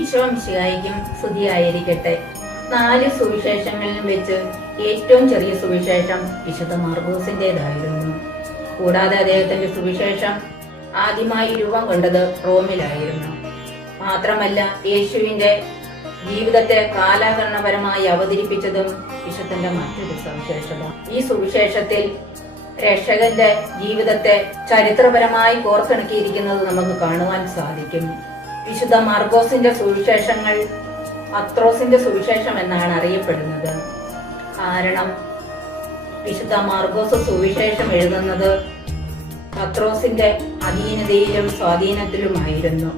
ഈശോമിശിഹായിക്കും സ്തുതിയായിരിക്കട്ടെ. 4 സുവിശേഷങ്ങളിലും വെച്ച് ഏറ്റവും ചെറിയ സുവിശേഷം വിശുദ്ധ മാർക്കോസിന്റേതായിരുന്നു. കൂടാതെ അദ്ദേഹത്തിന്റെ സുവിശേഷം ആദ്യമായി രൂപം കൊണ്ടത് റോമിലായിരുന്നു. മാത്രമല്ല, യേശുവിന്റെ ജീവിതത്തെ കാലഹരണപരമായി അവതരിപ്പിച്ചതും വിശുദ്ധന്റെ മറ്റൊരു സവിശേഷത. ഈ സുവിശേഷത്തിൽ രക്ഷകന്റെ ജീവിതത്തെ ചരിത്രപരമായി കോർത്തിണക്കിയിരിക്കുന്നത് നമുക്ക് കാണുവാൻ സാധിക്കും. വിശുദ്ധ മാർക്കോസിന്റെ സുവിശേഷങ്ങൾ പത്രോസിന്റെ സുവിശേഷം എന്നാണ് അറിയപ്പെടുന്നത്. കാരണം വിശുദ്ധ മാർക്കോസ് സുവിശേഷം എഴുതുന്നത് പത്രോസിന്റെ അധീനതയിലും സ്വാധീനത്തിലുമായിരുന്നു.